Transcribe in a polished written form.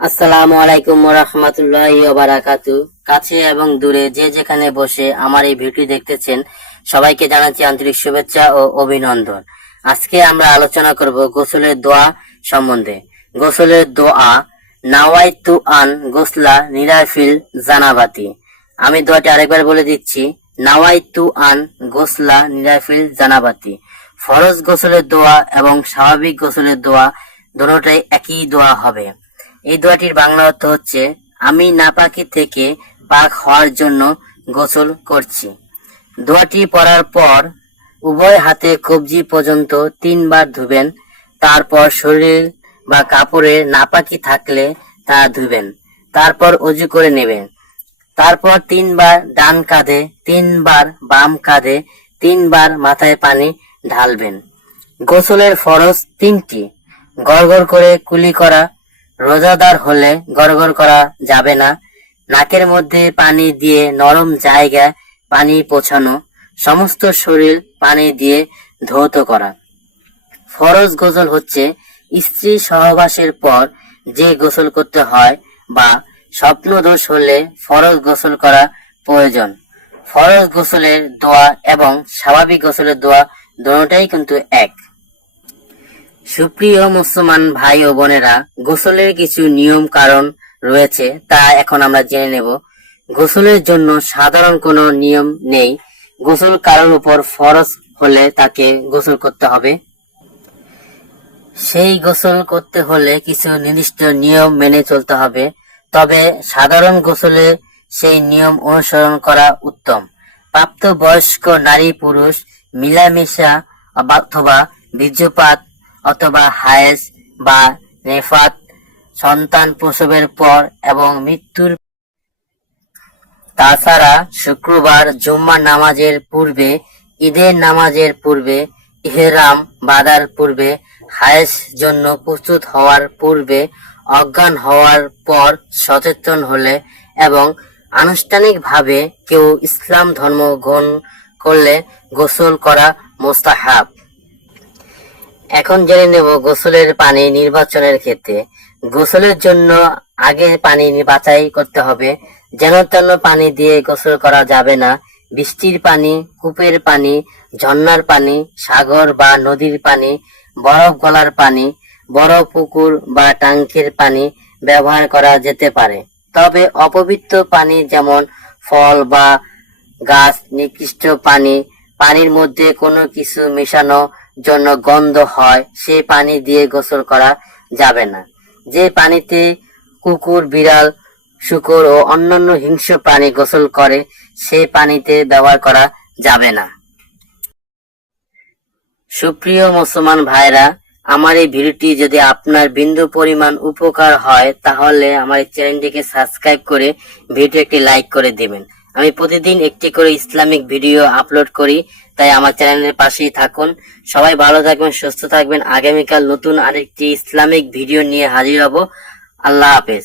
আসসালামু আলাইকুম ওয়া রাহমাতুল্লাহি ওয়া বারাকাতুহু। কাছে এবং দূরে যে যেখানে বসে আমার এই ভিডিও দেখতেছেন সবাইকে জানাচ্ছি আন্তরিক শুভেচ্ছা ও অভিনন্দন। আজকে আমরা আলোচনা করব গোসলের দোয়া সম্বন্ধে। গোসলের দোয়া, নাওয়াইতু আন গোসলা নিরাফিল জানাবাতি। আমি দোয়াটি আরেকবার বলে দিচ্ছি, নাওয়াইতু আন গোসলা নিরাফিল জানাবাতি। ফরজ গোসলের দোয়া এবং স্বাভাবিক গোসলের দোয়া দুটোটাই একই দোয়া হবে। এই দোয়াটির বাংলা অর্থ হচ্ছে, আমি নাপাকি থেকে পাক হওয়ার জন্য গোসল করছি। দোয়াটি পড়ার পর উভয় হাতে কবজি পর্যন্ত 3 বার ধুবেন। তারপর শরীর বা কাপড়ে নাপাকি থাকলে তা ধুবেন। তারপর অজু করে নেবেন। তারপর 3 বার ডান কাঁধে, 3 বার বাম কাঁধে, 3 বার মাথায় পানি ঢালবেন। গোসলের ফরজ 3টি। গড়গড় করে কুলি করা, রোজাদার হলে গড়গড় করা যাবে না। নাকের মধ্যে পানি দিয়ে নরম জায়গায় পানি পৌঁছানো, সমস্ত শরীর পানি দিয়ে ধৌত করা। ফরজ গোসল হচ্ছে স্ত্রী সহবাসের পর যে গোসল করতে হয় বা স্বপ্নদোষ হলে ফরজ গোসল করা প্রয়োজন। ফরজ গোসলের দোয়া এবং স্বাভাবিক গোসলের দোয়া দুটোটাই কিন্তু এক। সুপ্রিয় মুসলমান ভাই ও বোনেরা, গোসলের কিছু নিয়ম কারণ রয়েছে, তা এখন আমরা জেনে নেব। গোসলের জন্য সাধারণ কোনো নিয়ম নেই। গোসল কারোর উপর ফরজ হলে তাকে গোসল করতে হবে। সেই গোসল করতে হলে কিছু নির্দিষ্ট নিয়ম মেনে চলতে হবে। তবে সাধারণ গোসলে সেই নিয়ম অনুসরণ করা উত্তম। প্রাপ্তবয়স্ক নারী পুরুষ মিলামেশা অথবা বীর্যপাত অথবা হায়েজ বা নেফাত, সন্তান প্রসবের পর এবং মৃত্যুর, তাছাড়া শুক্রবার, জুম্মার নামাজের পূর্বে, ঈদের নামাজের পূর্বে, ইহরাম বাঁধার পূর্বে, হায়েজ জন্য প্রস্তুত হওয়ার পূর্বে, অজ্ঞান হওয়ার পর, সচেতন হলে এবং আনুষ্ঠানিকভাবে কেউ ইসলাম ধর্ম গ্রহণ করলে গোসল করা মুস্তাহাব। এখন জেনে নেব গোসলের পানি নির্বাচনের ক্ষেত্রে। গোসলের জন্য আগে পানি বাছাই করতে হবে। যেন তেন পানি দিয়ে গোসল করা যাবে না। বৃষ্টির পানি, কূপের পানি, ঝর্ণার পানি, সাগর বা নদীর পানি, বরফ গলার পানি, বড় পুকুর বা ট্যাঙ্কের পানি ব্যবহার করা যেতে পারে। তবে অপবিত্র পানি যেমন ফল বা গাছ নিকৃষ্ট পানি, পানির মধ্যে কোনো কিছু মেশানো জন্য গন্ধ হয়, সেই পানি দিয়ে গোসল করা যাবে না। যে পানিতে কুকুর, বিড়াল, শূকর ও অন্যান্য হিংস্র প্রাণী গোসল করে, সেই পানিতে ব্যবহার করা যাবে না। সুপ্রিয় মুসলমান ভাইরা, আমার এই ভিডিওটি যদি আপনার বিন্দু পরিমাণ উপকার হয় তাহলে আমার এই চ্যানেলটিকে সাবস্ক্রাইব করে ভিডিও একটি লাইক করে দিবেন। আমি প্রতিদিন একটি করে ইসলামিক ভিডিও আপলোড করি, তাই আমার চ্যানেলের পাশেই থাকুন। সবাই ভালো থাকবেন, সুস্থ থাকবেন। আগামীকাল নতুন আরেকটি ইসলামিক ভিডিও নিয়ে হাজির হব। আল্লাহ হাফেজ।